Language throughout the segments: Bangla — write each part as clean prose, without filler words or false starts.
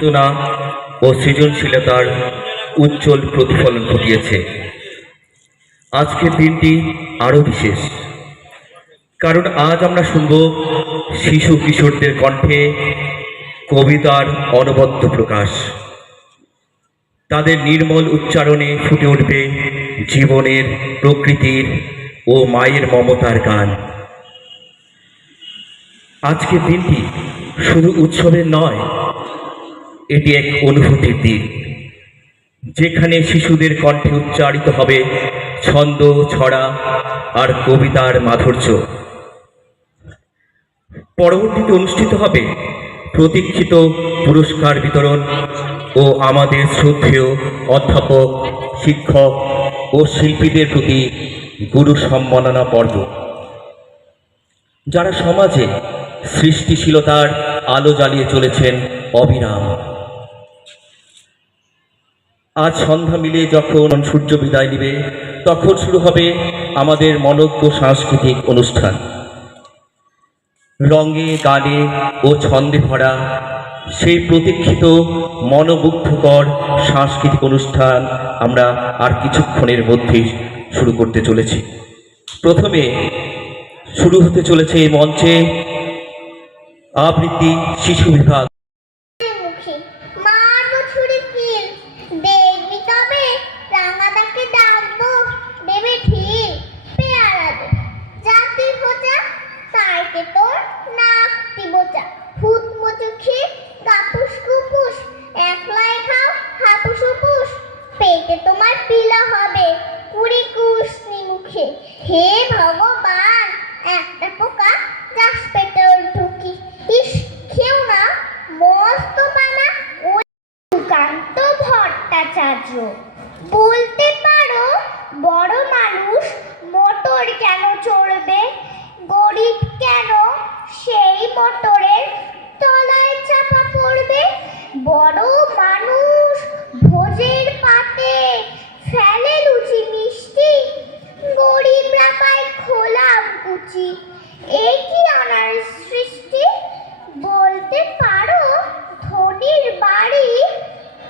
চেতনা ও সৃজনশীলতার উজ্জ্বল প্রতিফলন ঘটিয়েছে। আজকের দিনটি আরও বিশেষ, কারণ আজ আমরা শুনব শিশু কিশোরদের কণ্ঠে কবিতার অনবদ্য প্রকাশ। তাদের নির্মল উচ্চারণে ফুটে উঠবে জীবনের, প্রকৃতির ও মায়ের মমতার গান। আজকের দিনটি শুধু উৎসবের নয়, এটি এক অনুভূতির দিন, যেখানে শিশুদের কণ্ঠে উচ্চারিত হবে ছন্দ, ছড়া আর কবিতার মাধুর্য। পরবর্তীতে অনুষ্ঠিত হবে প্রতীক্ষিত পুরস্কার বিতরণ ও আমাদের শ্রদ্ধেয় অধ্যাপক, শিক্ষক ও শিল্পীদের প্রতি গুরু সম্মাননা পর্ব, যারা সমাজে সৃষ্টিশীলতার আলো জ্বালিয়ে চলেছেন অবিরাম। আজ সন্ধ্যা মিলিয়ে যখন সূর্য বিদায় নেবে, তখন শুরু হবে আমাদের মনোজ্ঞ সাংস্কৃতিক অনুষ্ঠান। রঙে, গানে ও ছন্দে ভরা সেই প্রতীক্ষিত মনোমুগ্ধকর সাংস্কৃতিক অনুষ্ঠান আমরা আর কিছুক্ষণের মধ্যেই শুরু করতে চলেছি। প্রথমে শুরু হতে চলেছে এই মঞ্চে আবৃত্তি শিশু বিভাগ। তোমার পিলা হবে কুড়ি কুশনি মুখে। হে ভগবান, একটা পোকা যাস পেটে ঢুকি। ইস, খেও না, মস্ত পানা। ওই সুকান্ত ভট্টাচার্য। বলতে পারো, বড় মানুষ মোটর কেন চড়বে? গরিব কেন সেই মোটরের তলায় চাপা পড়বে? বড় মানুষ ভোজের পাতে ফেলে লুচি মিষ্টি, গরিবরা পায় খোলা কুচি। এ কি অনার সৃষ্টি? বলতে পারো, ধনির বাড়ি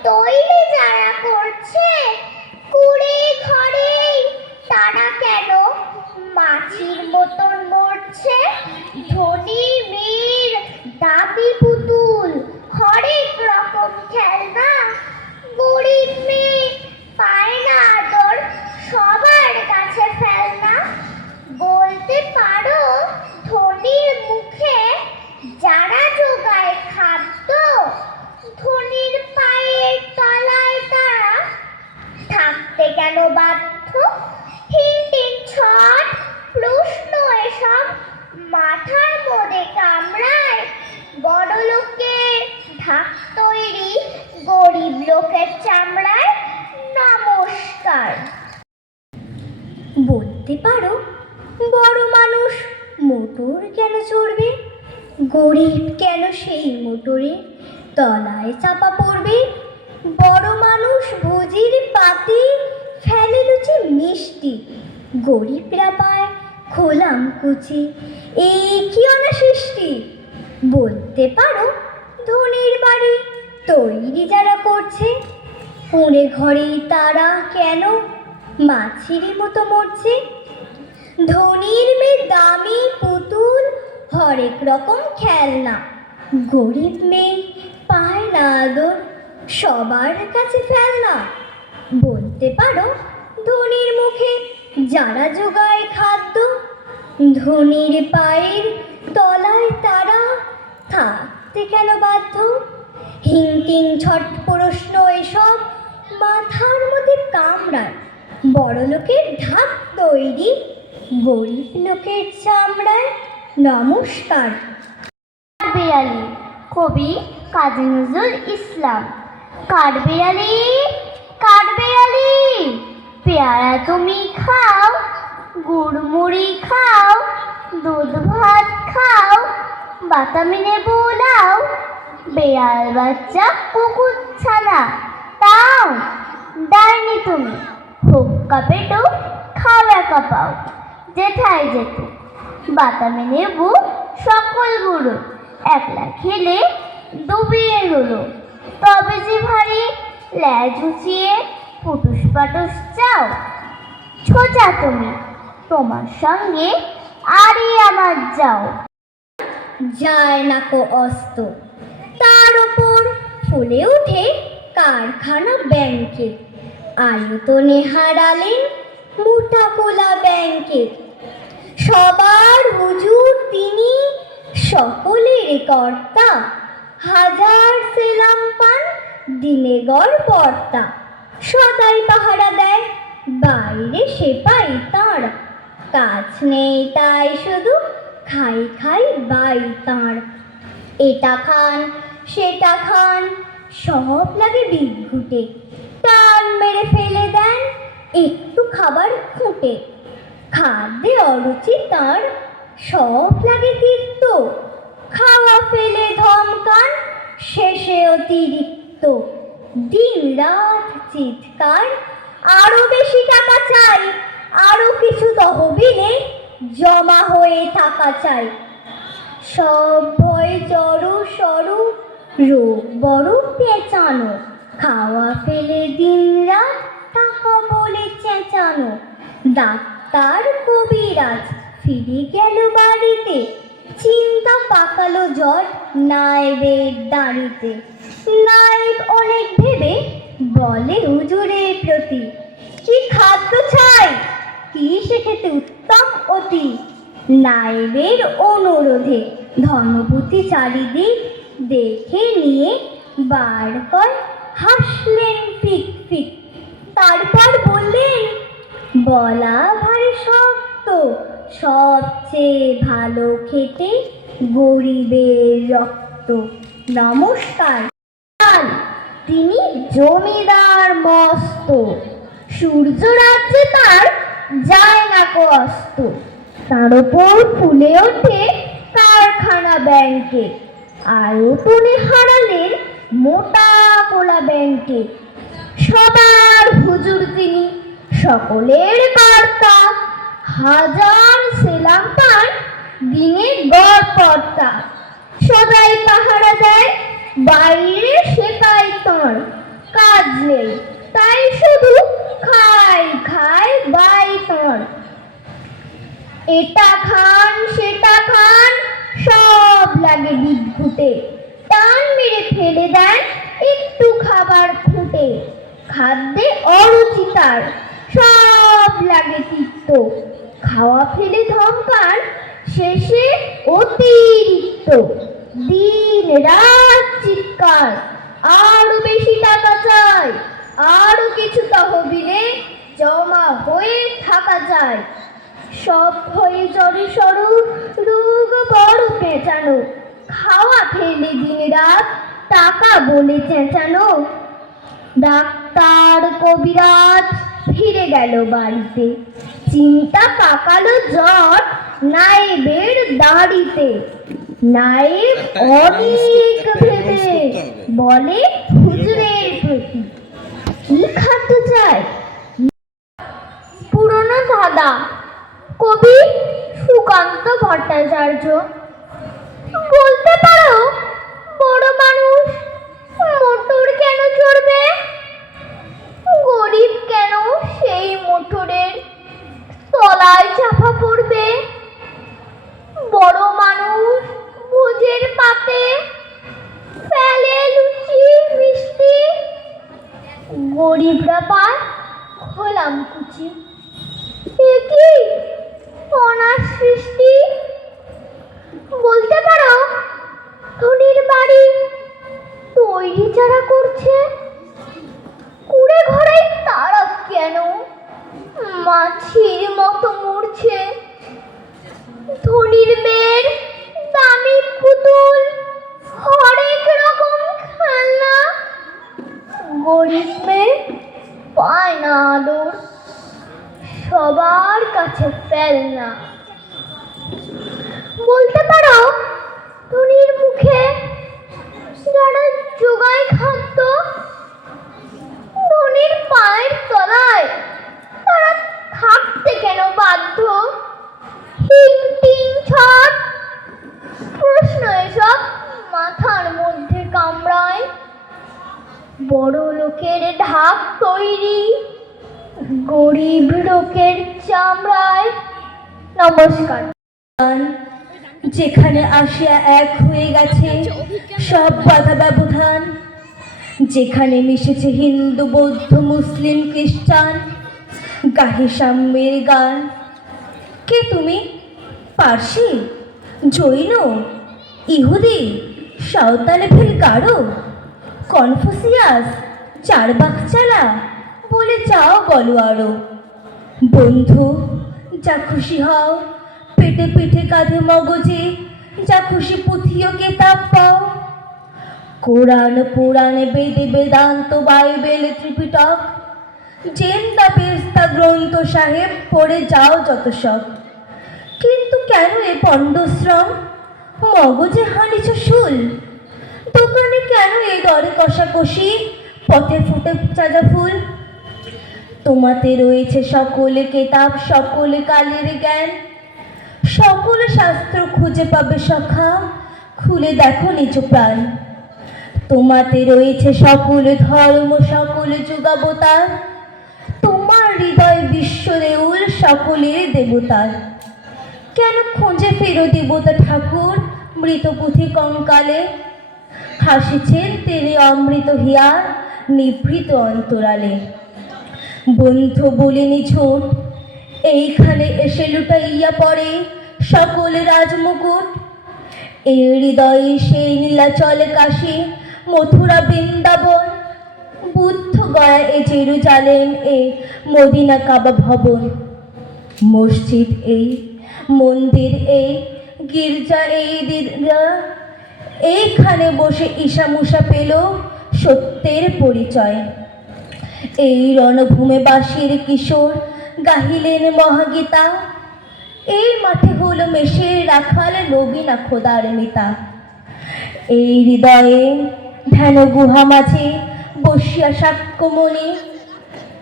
তৈরি যারা করছে, কুড়ে ঘরে তারা কেন মাছির মতন মরছে? ধনী মেয়ের দাবি পুতুল, হরেক রকম খেলনা, গরিব মেয়ে পায় না আদর, সবার কাছে ফেলনা। বলতে পারো, ধনীর মুখে যারা জোগায় খাদ্য, ধনীর পায়ের তলায় তারা থাকতে কেন বাধ্য? হিন্দির ছট প্রশ্ন এসব মাথার মধ্যে কামড়ায়। বড় লোকের ঢাক তৈরি, গরিব লোকের চামড়ায়। নমস্কার। বলতে পারো, বড় মানুষ মোটর কেন চড়বে? গরিব কেন সেই মোটরে তলায় চাপা পড়বে? বড় মানুষ ভোজির পাতে ফেলে লুচি মিষ্টি, গরিবরা পায় খোলাম কুচি। এই কি অনা সৃষ্টি? বলতে পারো, ধনীর বাড়ি তৈরি যারা করছে, কুঁড়ে ঘরেই তারা কেন মাছির মতো মরছে? ধনীর মেয়ে দামি পুতুল, হরেক রকম খেলনা, গরিব মেয়ে পায় না আদর, সবার কাছে ফেলনা। বলতে পারো, ধনীর মুখে যারা জোগায় খাদ্য, ধনীর পায়ের তলায় তারা থাকতে কেন বাধ্য? হিংটিং ছট প্রশ্ন এসব মাথার মধ্যে কামড়ায়। বড় লোকের ঢাক তৈরি, গরিব লোকের চামড়ায়। নমস্কার। কাঠবিড়ালি, কবি কাজী নজরুল ইসলাম। কাঠবিড়ালি, কাঠবিড়ালি, পেয়ারা তুমি খাও, গুড়মুড়ি খাও, দুধ ভাত খাও, বাতামি লেবু নাও, বেড়াল বাচ্চা কুকুর ছানা তাও। ডাইনি তুমি, হুক্কা পেটো, খাও একা পাও, যেথায় যেত বাতামি লেবু সকল বুড়ো, একলা খেলে ডুবিয়ে হলো। তবে যে ভারী ল্যাজ উঁচিয়ে ফুটুস পাটুস চাও। ছোচা তুমি, তোমার সঙ্গে আরে আমার যাও। যায় না কো অস্ত, তার ওপর ফুলে ওঠে কারখানা ব্যাংকে। আয়তনে হারালেন মোটা কোলা ব্যাংকে। সবার হুজুর তিনি, সকলের কর্তা। হাজার সেলাম পান দিনে গড় পর্তা। সদাই পাহারা দেয় বাইরে সেপাই তাঁর। কাজ নেই তাই শুধু খাই খাই বাই তাঁর। এটা খান সেটা খান সব লাগে বিঘুটে। টান মেরে ফেলে দেন একটু খাবার খুঁটে। খাদ্যে অরুচি তাঁর সব লাগে তীর্থ। খাওয়া ফেলে ধমকান শেষে অতিরিক্ত। দিন রাত চিৎকার, আরো বেশি টাকা চাই, আরো কিছু তহবিলে জমা হয়ে থাকা চাই। সব ভয় জড়ো সরু, রোগ বড় পেঁচানো। খাওয়া ফেলে দিন রাত টাকা বলে চেঁচানো। ডাক্তার কবিরাজ ফিরে গেল বাড়িতে। চিন্তা পাকালো জট নায়েবের দাঁড়িতে। নায়েব অনেক ভেবে বলে হুজুরের প্রতি, কি খাদ্য চাই, কি সে খেতে উত্তম অতি। নায়েবের অনুরোধে ধনপতি চারিদিক দেখে নিয়ে বার কর হাসলেন ফিক ফিক। তারপর বললেন, বলা ভারী শক্ত, সবচেয়ে ভালো খেতে গরিবের রক্ত। নমস্কার। তিনি জমিদার মস্ত, সূর্য রাজ্যে তার যায় না কো অস্ত। তার ওপর ফুলে ওঠে কারখানা ব্যাংকে। আয়তনে হারালেন মোটা কোলা ব্যাংকে। সবার হুজুর তিনি, সকলের কর্তা। হাজার সেলাম পান দিনে গড় পর্তা। সবাই পাহারা দেয় বাইরে সেপাই তাঁর। কাজ নেই তাই শুধু খাই খাই বাই তাঁর। এটা খান সেটা খান সব লাগে বিঘুটে। টান মেরে ফেলে দেন একটু খাবার খুঁটে। খাদ্যে অরুচি তার সব লাগে তিক্ত। খাওয়া ফেলে ধমকান শেষে অতিরিক্ত। দিন রাত চিৎকার, আরো বেশি টাকা চাই, আরো কিছু তহবিলে জমা হয়ে থাকা যায়। সব হয়ে জ্বরে সরু, রোগ বড় পেঁচানো। খাওয়া ফেলে দিন রাত টাকা বলে চেঁচানো। ডাক্তার কবিরাজ ফিরে গেল বাড়িতে। চিন্তা পাকালো জট নায়েবের দাড়িতে। নায়েব অনেক ভেবে বলে হুজুরের প্রতি, কি খাদ্য চাই। পুরনো ধাঁধা, কবি সুকান্ত ভট্টাচার্য। বলতে পারো বড় মানুষ মোটর কেন চড়বে, গরিব কেন সেই মোটরের তলায় চাপা পড়বে। বড় মানুষ ভোজের পাতে ফেলে লুচি মিষ্টি, গরিবরা পায় খোলাম কুচি। এ কি অনার সৃষ্টি। বলতে পারো ধনির বাড়ি তৈরি যারা করছে, কুড়ে ঘরে তারা কেন মাছির মতো মরছে। ধনির মেয়ের দামি পুতুল, হরেক রকম খেলনা, গরিব মেয়ে পায় না আদর, সবার কাছে ফেলনা। বলতে পারো ধনির মুখে যারা জোগায় খাদ্য, ধনির পায়ের তলায় তারা থাকতে কেন বাধ্য। হিং টিং ছট প্রশ্ন এসব মাথার মধ্যে কামড়ায়। বড় লোকের ঢাক তৈরি, গরিব লোকের চামড়ায়। নমস্কার। যেখানে আসিয়া এক হয়ে গেছে সব বাধা ব্যবধান, যেখানে মিশেছে হিন্দু বৌদ্ধ মুসলিম খ্রিস্টান, গাহি সাম্যের গান। কে তুমি? পার্সি, জৈন, ইহুদি, সাঁওতালি ভিল গারো, কনফুসিয়াস, চারবাকচালা, বলে যাও বলো আরো। বন্ধু, যা খুশি হও, পেটে পিঠে কাঁধে মগজে যা খুশি পুঁথিও কেতাব পাও। কোরআন পুরাণ বেদে বেদান্ত বাইবেল ত্রিপিটক, জেন্দা বেস্তা গ্রন্থ সাহেব পড়ে যাও যত সব। কিন্তু কেন এ পণ্ডশ্রম? মগজে হাঁড়িছ শুল, দোকানে কেন এ দরে কষাকষি, পথে ফুটে চাঁদা ফুল? তোমাতে রয়েছে সকলে কেতাব, সকলে কালের জ্ঞান, সকলে শাস্ত্র খুঁজে পাবে সখা, খুলে দেখো নিজ প্রাণ। তোমাতে রয়েছে সকলে ধর্ম, সকলে যুগাবতার, তোমার হৃদয় বিশ্ব দেউল, সকলের দেবতার। কেন খুঁজে ফেরো দেবতা ঠাকুর মৃত পুঁথি কঙ্কালে? হাসিছেন তিনি অমৃত হিয়ার নিভৃত অন্তরালে। বন্ধু বলিনি ছোট, এইখানে এসে লুটাইয়া পড়ে সকলে রাজমুকুট। এই হৃদয়ে সেই নীলাচল কাশী, মথুরা বৃন্দাবন, বুদ্ধ গয়া এ জেরুজালেম, এ মদিনা কাবা ভবন। মসজিদ এই, মন্দির এই, গির্জা এই, দিদা এইখানে বসে ঈশামুষা পেল সত্যের পরিচয়। এই রণভূমে বাসীর কিশোর গাহিলেন মহাগীতা, এই মাঠে হলো মেষের রাখাল নবীনা খোদার মিতা। এই হৃদয়ে ধ্যান গুহা মাঝে বসিয়া সাক্ষ্যমণি,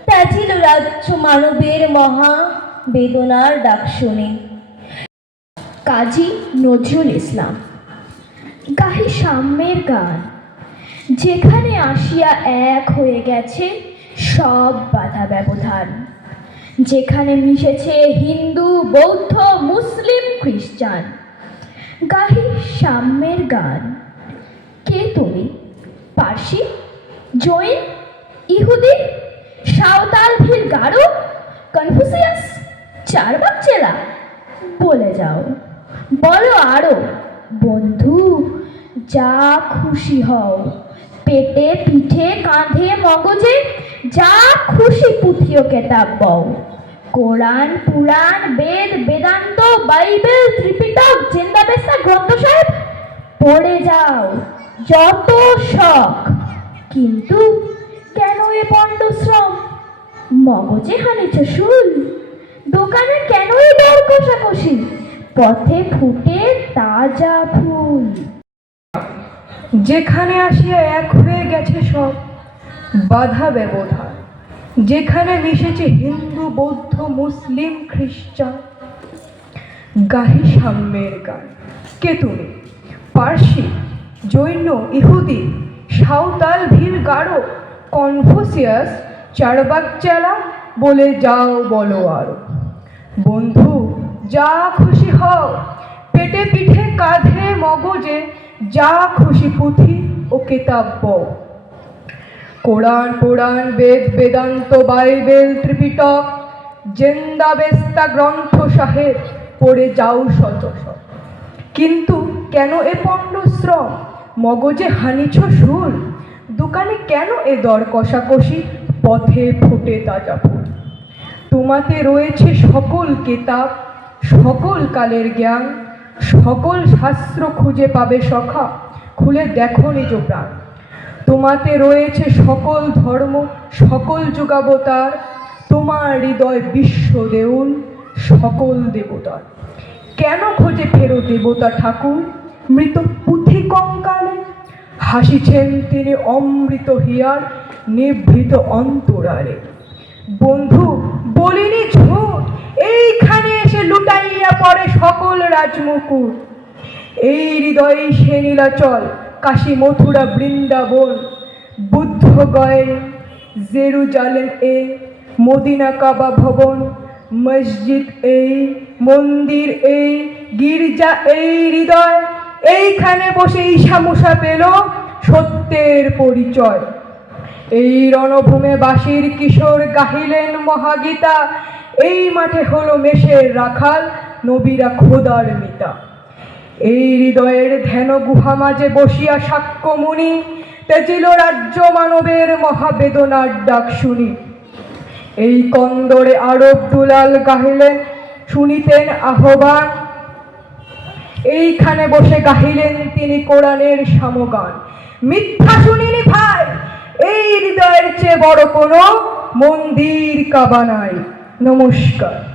ত্যাজিল রাজ্য মানবের মহা বেদনার ডাক শুনে। কাজী নজরুল ইসলাম। গাহি সাম্যের গান, যেখানে আসিয়া এক হয়ে গেছে সব বাধা ব্যবধান, যেখানে মিশেছে হিন্দু বৌদ্ধ মুসলিম খ্রিস্টান। গাহি সাম্যের গান। কে তুমি? পার্সি, জৈন, ইহুদি, সাঁওতাল ভিল গারো, কনফুসিয়াস, চারবাকচালা, বলে যাও বলো আরো। বন্ধু, যা খুশি হও, পেটে পিঠে কাঁধে মগজে যা খুশি পুঁথিও কেতাব বও। কোরআন পুরাণ বেদ বেদান্ত বাইবেল ত্রিপিটক জেন্দা বেস্তা গ্রন্থ সাহেব পড়ে যাও যত শখ। কিন্তু কেন এ পণ্ডশ্রম? মগজে হানিছ শুল, দোকানে কেন এ দর কষাকষি, পথে ফুটে তাজা ফুল। যেখানে আসিয়া এক হয়ে গেছে সব বাধা ব্যবধান, যেখানে মিশেছে হিন্দু বৌদ্ধ মুসলিম খ্রিস্টান। গাহি সাম্যের গান। কে তুমি? পার্সি, জৈন, ইহুদি, সাঁওতাল ভিল গারো, কনফুসিয়াস, চারবাকচালা, বলে যাও বলো আরো। বন্ধু, যা খুশি হও, পেটে পিঠে কাঁধে মগজে যা খুশি পুঁথি ও কেতাব বও। কোরআন পুরাণ বেদ বেদান্ত বাইবেল ত্রিপিটক জেন্দা বেস্তা গ্রন্থ সাহেব পড়ে যাও শত শত। কিন্তু কেন এ পণ্ডশ্রম? মগজে হানিছ শুল, দোকানে কেন এ দর কষাকষি, পথে ফোটে তাজা ফুল। তোমাতে রয়েছে সকল কেতাব, সকল কালের জ্ঞান, সকল শাস্ত্র খুঁজে পাবে সখা, খুলে দেখো নিজ প্রাণ। তোমাতে রয়েছে সকল ধর্ম, সকল যুগাবতার, তোমার হৃদয় বিশ্ব দেউল, সকল দেবতার। কেন খোঁজে ফেরো দেবতা ঠাকুর মৃত পুঁথি কঙ্কালে? হাসিছেন তিনি অমৃত হিয়ার নিভৃত অন্তরালে। বন্ধু, বলিনি ঝোট, এইখানে এসে লুটাইয়া পড়ে সকল রাজমুকুট। এই হৃদয়ে সে নীলাচল কাশী মথুরা বৃন্দাবন, বুদ্ধ গয়ে, জেরুজালেম এ, মদিনা কাবা ভবন, মসজিদ এই, মন্দির এই, গির্জা এই হৃদয়, এইখানে বসে ঈশা মুসা পেল সত্যের পরিচয়। এই রণভূমে বাসীর কিশোর গাহিলেন মহাগীতা, এই মাঠে হলো মেষের রাখাল, নবীরা খোদার মিতা। এই হৃদয়ের ধ্যান গুহা মাঝে বসিয়া সাক্ষ্যমুনি, তেজিল রাজ্য মানবের মহাবেদনার ডাক শুনি। এই কন্দরে আরব দুলাল গাহিলেন, শুনিতেন আহ্বান, এইখানে বসে গাহিলেন তিনি কোরআনের সামগান। মিথ্যা শুনিনি ভাই, এই হৃদয়ের চেয়ে বড় কোনো মন্দির কাবা নাই। নমস্কার।